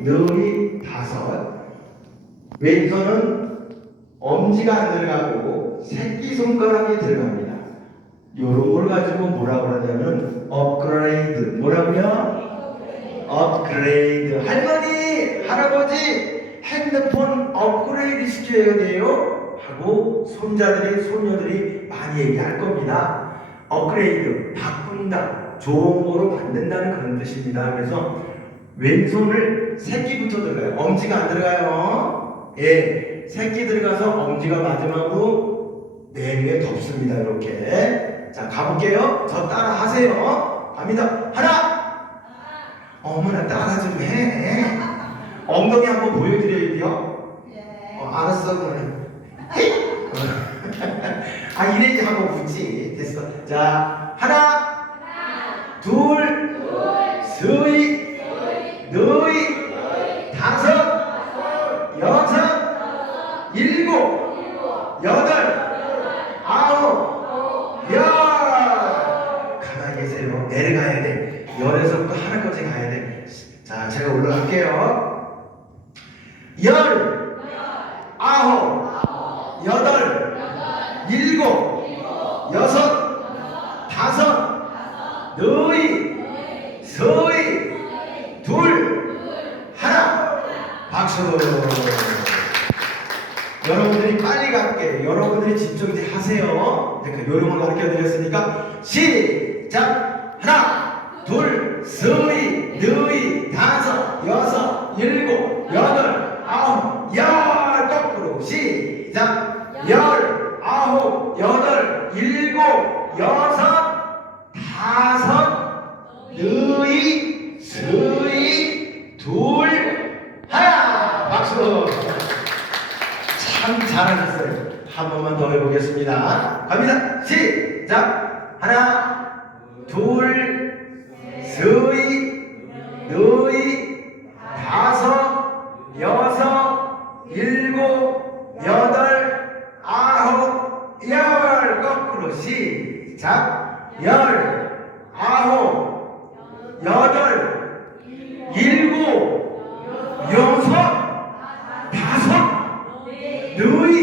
너희 다섯 왼손은 엄지가 안 들어가고 새끼손가락이 들어갑니다. 요런 걸 가지고 뭐라고 하냐면 업그레이드. 뭐라고요? 업그레이드. 할머니 할아버지 핸드폰 업그레이드 시켜야 돼요. 하고 손자들이 손녀들이 많이 얘기할 겁니다. 업그레이드 바꾼다. 좋은 거로 만든다는 그런 뜻입니다. 그래서 왼손을 새끼부터 들어가요 엄지가 안 들어가요 예 새끼 들어가서 엄지가 마지막으로 내리에 덮습니다 이렇게 자 가볼게요 저 따라 하세요 갑니다 하나 어머나 따라 좀 해. 엉덩이 한번 보여드려야 돼요. 어, 알았어 그러면. 아 이래야지 한번 붙지. 됐어. 자 하나, 둘, 셋, 넷, 여섯, 일곱, 여덟, 아홉, 열. 가만히 계세요. 내려가야 돼. 열에서부터 하나까지 가야 돼. 자, 제가 올라갈게요. 열, 아홉, 여덟, 일곱, 여섯, 다섯, 너희, 서희, 둘, 하나. 박수. 여러분들이 빨리 갈게. 여러분들이 집중 이제 하세요. 네, 그 요령을 가르쳐 드렸으니까 시작. 하나, 둘, 셋, 넷, 다섯, 여섯, 일곱, 여덟, 아홉, 열. 거꾸로 시작. 열, 아홉, 여덟, 일곱, 여섯, 다섯, 넷, 셋, 둘. 참 잘하셨어요. 한 번만 더 해보겠습니다. 갑니다. 시작! 하나, 둘, 셋, 넷, 다섯, 여섯, 일곱, 여덟, 아홉, 열. 거꾸로 시작. 열, 아홉, 여덟, 일곱, 여섯, Doei!